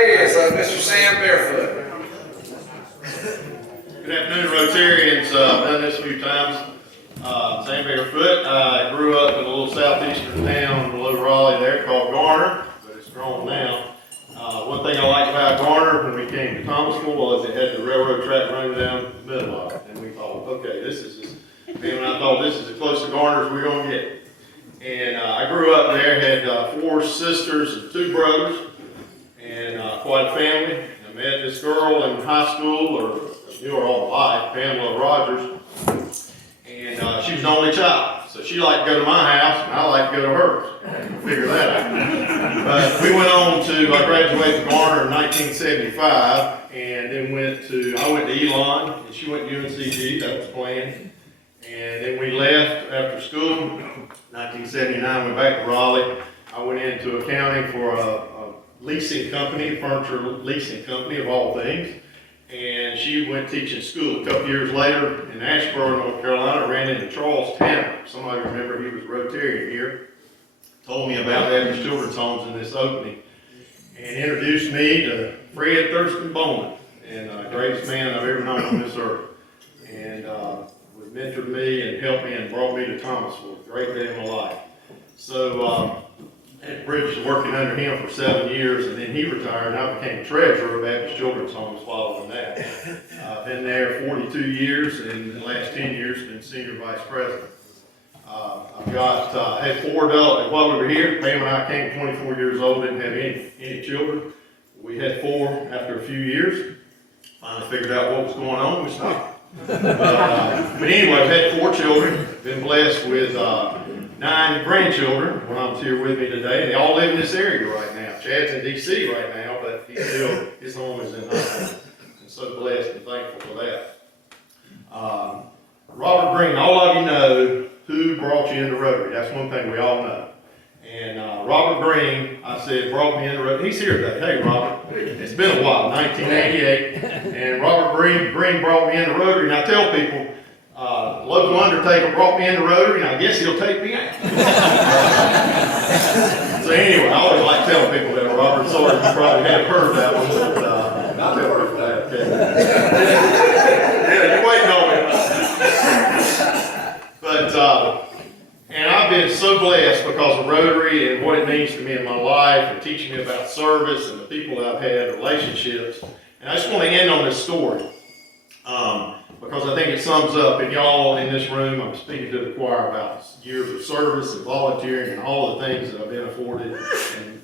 there he is, Mr. Sam Barefoot. Good afternoon, Rotarians. I've done this a few times. Sam Barefoot. I grew up in a little southeastern town below Raleigh there called Garner, but it's grown now. One thing I liked about Garner when we came to Thomasville was it had the railroad track running down the middle of it. And we thought, okay, this is as close to Garner as we're going to get. And I grew up there, had 4 sisters and 2 brothers, and quite a family. I met this girl in high school, or knew her all my life, Pamela Rogers, and she was the only child. So she liked to go to my house, and I liked to go to hers. Figure that out. But we went on to, I graduated from Garner in 1975, and then I went to Elon, and she went to UNCG, that was planned. And then we left after school, 1979, went back to Raleigh. I went into accounting for a leasing company, a furniture leasing company of all things. And she went teaching school. A couple years later in Asheboro, North Carolina, ran into Charles Tanner. Somebody remember he was Rotarian here. Told me about Baptist Children's Homes in this opening. And introduced me to Fred Thurston Bowman, and the greatest man I've ever known on this earth. And mentored me and helped me and brought me to Thomasville. Great day of my life. So I had the privilege of working under him for 7 years, and then he retired, and I became treasurer of Baptist Children's Homes following that. I've been there 42 years, and in the last 10 years, been senior vice president. I've had 4 adults. While we were here, Pam and I came 24 years old, didn't have any children. We had 4 after a few years. Finally figured out what was going on, we stopped. But anyway, I've had 4 children, been blessed with 9 grandchildren. One of them's here with me today. They all live in this area right now. Chad's in D.C. right now, but his home is in Huntsville. I'm so blessed and thankful for that. Robert Green, all of you know who brought you into Rotary. That's one thing we all know. And Robert Green, I said, brought me into Rotary. He's here today. Hey, Robert. It's been a while, 1988. And Robert Green brought me into Rotary. And I tell people, local undertaker brought me into Rotary, and I guess he'll take me out. So anyway, I always like telling people that, Robert. Sorry, you probably haven't heard that one, but I'll tell people that, okay? Yeah, you're waiting on me. But, and I've been so blessed because of Rotary and what it means to me in my life and teaching me about service and the people that I've had, relationships. And I just want to end on this story because I think it sums up, and y'all in this room, I'm speaking to the choir about years of service and volunteering and all the things that I've been afforded,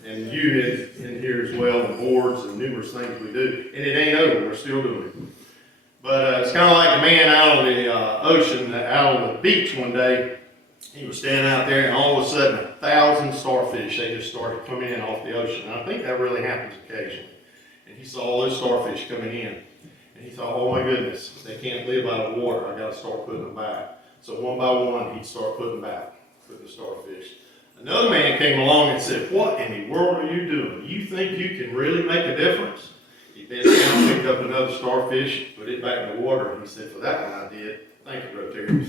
and you in here as well, and boards and numerous things we do. And it ain't over, we're still doing it. But it's kind of like a man out on the ocean, out on the beach one day. He was standing out there, and all of a sudden, 1,000 starfish, they just started coming in off the ocean. And I think that really happens occasionally. And he saw all those starfish coming in. And he thought, oh my goodness, they can't live out of water. I got to start putting them back. So one by one, he'd start putting the starfish. Another man came along and said, what in the world are you doing? Do you think you can really make a difference? He bent down, picked up another starfish, put it back in the water, and he said, for that one I did. Thank you, Rotarians.